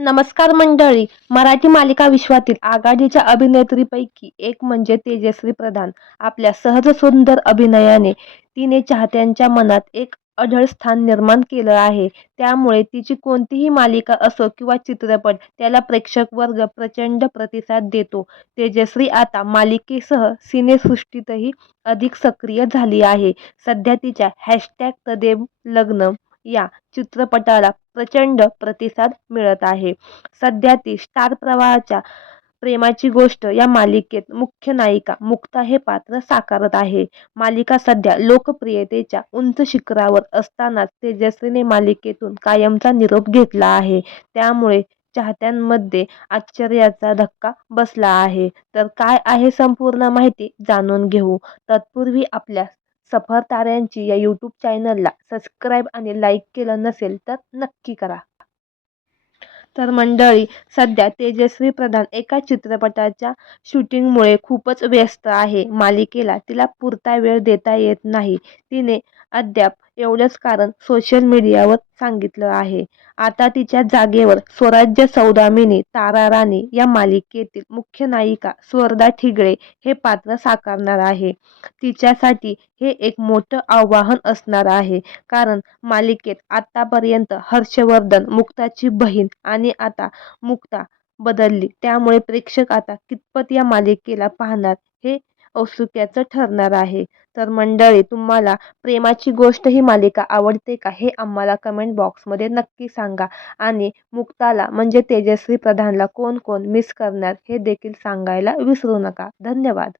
नमस्कार मंडळी. मराठी मालिका विश्वातील आघाडीच्या अभिनेत्रीपैकी एक म्हणजे तेजश्री प्रधान. आपल्या सहज सुंदर अभिनयाने तिने चाहत्यांच्या मनात एक अढळ स्थान निर्माण केलं आहे. त्यामुळे तिची कोणतीही मालिका असो किंवा चित्रपट त्याला प्रेक्षक वर्ग प्रचंड प्रतिसाद देतो. तेजश्री आता मालिकेसह सिनेसृष्टीतही अधिक सक्रिय झाली आहे. सध्या तिच्या # लग्न या चित्रपटाला प्रचंड प्रतिसाद मिळत आहे. सध्या ती स्टार प्रवाहाच्या प्रेमाची गोष्ट या मालिकेत मुख्य नायिका मुक्ता हे पात्र साकारत आहे. मालिका सध्या लोकप्रियतेच्या उंच शिखरावर असतानाच तेजस्वीने मालिकेतून कायमचा निरोप घेतला आहे. त्यामुळे चाहत्यांमध्ये आश्चर्याचा धक्का बसला आहे. तर काय आहे संपूर्ण माहिती जाणून घेऊ. तत्पूर्वी आपल्या सफर ताऱ्यांची या यूट्यूब चॅनलला सबस्क्राईब आणि लाईक केलं नसेल तर नक्की करा. तर मंडळी, सध्या तेजस्वी प्रधान एका चित्रपटाच्या शूटिंगमुळे खूपच व्यस्त आहे. मालिकेला तिला पुरता वेळ देता येत नाही. तिने अद्याप एवढंच कारण सोशल मीडियावर सांगितलं आहे. आता तिच्या जागेवर स्वराज्य सौदामिनी तारा राणी या मालिकेतील मुख्य नायिका स्वर्धा ठिगळे हे पात्र साकारणार आहे. तिच्यासाठी हे एक मोठं आव्हान असणार आहे. कारण मालिकेत आतापर्यंत हर्षवर्धन, मुक्ताची बहीण आणि आता मुक्ता बदलली. त्यामुळे प्रेक्षक आता कितपत या मालिकेला पाहणार हे औत्सुक्याचं ठरणार आहे. तर मंडळी, तुम्हाला प्रेमाची गोष्ट ही मालिका आवडते का हे आम्हाला कमेंट बॉक्समध्ये नक्की सांगा. आणि मुक्ताला म्हणजे तेजस्वी प्रधानला कोण कोण मिस करणार हे देखील सांगायला विसरू नका. धन्यवाद.